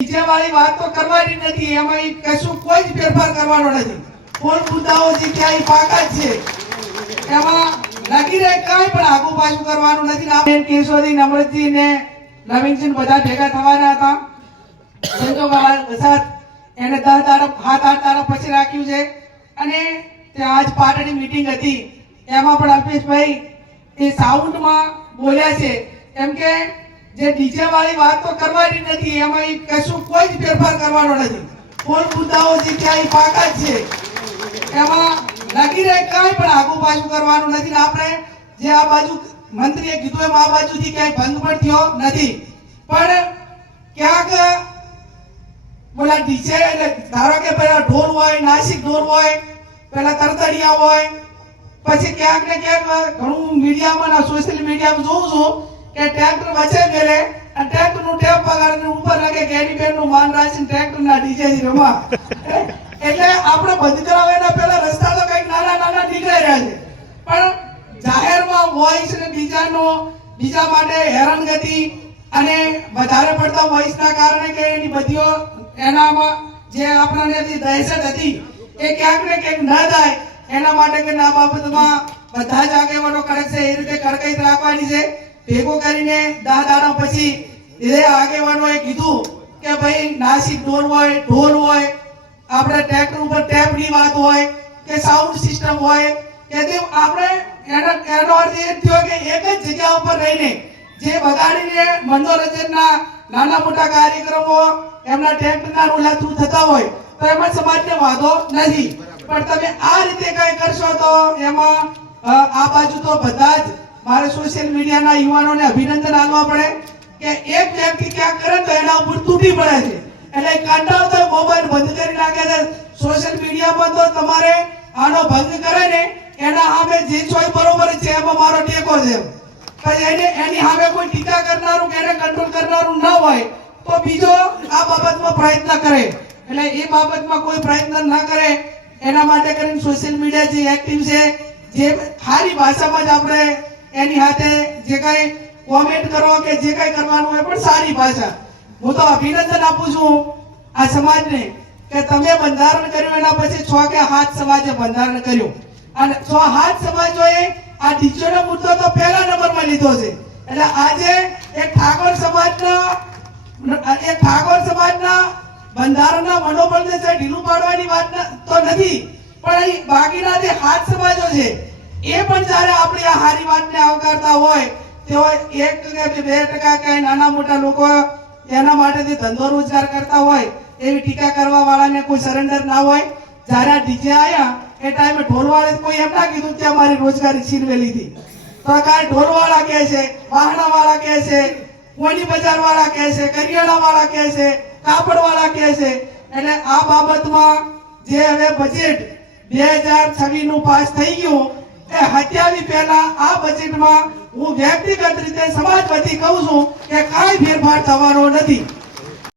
નીચે વાળી વાત તો કરવાની નથી, એમાં કશું કોઈ જ ફેરફાર કરવાનો નથી। કોણ મુદ્દાઓ જે ક્યાંય પાકા છે એમાં લગી રહે, કાંઈ પણ આગુ પાછું કરવાનું નથી। આપણે કેશોદી, નમ્રતજી ને નવીનજી બધા ભેગા થવાના હતા, સંજોગોમાં વસાત એને 10 તારીખ 7-8 તારીખ પછી રાખ્યું છે। અને ત્યાં આજ પાટણની મીટિંગ હતી, એમાં પણ અલ્પેશભાઈ એ સાઉન્ડમાં બોલ્યા છે એમ કે જે ડીજે વાળી વાત તો કરવાની નથી, એમાં કશું કોઈ જ ફેરફાર કરવાનો નથી। કોણ મુદ્દાઓ જે ક્યાંય પાકા છે એમાં લગી રહે, કાંઈ પણ આગુ પાછું કરવાનું નથી। આપણે જે આ બાજુ મંત્રીએ કીધું એમ આ બાજુથી ક્યાંય ભંગ પણ થયો નથી, પણ ક્યાંક બોલા ડીજે એટલે ધારો કે પેલા ઢોલ હોય, નાસિક ઢોલ હોય, પેલા તરતડિયા હોય, પછી ક્યાંક ને ક્યાંક ઘણું મીડિયામાં સોશિયલ મીડિયામાં જોઉં છું કે ટ્રેક્ટર વચ્ચે મેલે અને ટ્રેક્ટર નું ટેપ પગાડીને ઉપર લાગે કે એની બેન નું માન રાખીને ટ્રેક્ટર ના ડીજે થી રમવા। એટલે આપણે બંધ કરાવવાના પહેલા રસ્તા તો કઈક નાના નાના નીકળી રહ્યા છે, પણ જાહેરમાં વોઇસ ને બીજા માટે હેરાનગતિ અને વધારે પડતા વોઇસ ના કારણે કે એની બધીઓ એનામાં જે આપણને જે દહેશત હતી એ ક્યાંક ને ક્યાંક ન થાય એના માટે કે આ બાબતમાં બધા જ આગેવાનો કરે છે એ રીતે કડકાઈ રાખવાની છે। ભેગો કરીને 10 દાડા પછી એ આગેવાનોએ કીધું કે ભાઈ નાસિક ઢોલ હોય, ઢોલ હોય, આપણે ટ્રેક્ટર ઉપર ટેપની વાત હોય કે સાઉન્ડ સિસ્ટમ હોય કે આપણે એનો અર્થ એ થયો કે એક જ જગ્યા ઉપર રહીને જે બગાડીને મનોરંજનના નાના મોટા કાર્યક્રમો એમના ટ્રેક્ટરના રોલા થ્રુ થતા હોય તો એમાં સમાજને વાંધો નથી, પણ તમે આ રીતે કઈ કરશો તો એમાં આ બાજુ તો બધા જ મારે સોશિયલ મીડિયાના યુવાનોને અભિનંદન આપવા પડે કે એક વ્યક્તિ ક્યાંક કરે તો એના ઉપર તૂટી પડે છે, એટલે કંટાળો તો મોબાઈલ બંધ કરી નાખે છે। સોશિયલ મીડિયામાં તો તમારે આનો ભંગ કરે ને એના સામે જે ચોય બરોબર છે એમાં મારો ટેકો છે, પછી એની સામે કોઈ ટીકા કરનારું કે એને કંટ્રોલ કરનારું ના હોય તો બીજો આ બાબતમાં પ્રયત્ન કરે, એટલે એ બાબતમાં કોઈ પ્રયત્ન ના કરે એના માટે કરીને સોશિયલ મીડિયા જે એક્ટિવ છે, જે સારી ભાષામાં જ આપણે એની સાથે જે કઈ કોમેન્ટ કરો કે જે કઈ કરવાનું હોય પણ સારી ભાષા। હું તો અભિનંદન આપું છું આ સમાજને કે તમે બંધારણ કર્યું એના પછી 6 કે 7 સમાજે બંધારણ કર્યું અને 6-7 સમાજોએ આ ડીજેનો મુદ્દો તો પહેલા નંબરમાં લીધો છે, એટલે આજે એક ઠાકોર સમાજના બંધારણના મનોબળને જે ઢીલું પાડવાની વાત તો નથી, પણ બાકીના જે 7 સમાજો છે એ પણ જ્યારે આપણી આ હારી વાતને આવકારતા હોય તેઓ 1 કે 2% કઈ નાના મોટા લોકો એના માટે ધંધો રોજગાર કરતા હોય એવી ટીકા કરવા વાળાને કોઈ સરેન્ડર ના હોય। જ્યારે આ ડીજે આયા એ ટાઈમે ઢોલવાળે કોઈ એમ ના કીધું કે અમારી રોજગારી છીનવેલી હતી, તો કાંઈ ઢોલવાળા કહે છે, વાહણાવાળા કહે છે, કોની બજાર વાળા કહે છે, કરિયાણા વાળા કહે છે, કાપડ વાળા કહે છે, એટલે આ બાબતમાં જે હવે બજેટ 2026 નું પાસ થઈ ગયું એ હત્યાવી પહેલા આ બજેટમાં હું વ્યક્તિગત રીતે સમાજ વતી કહું છું કે કાંઈ ફેરફાર થવાનો નથી।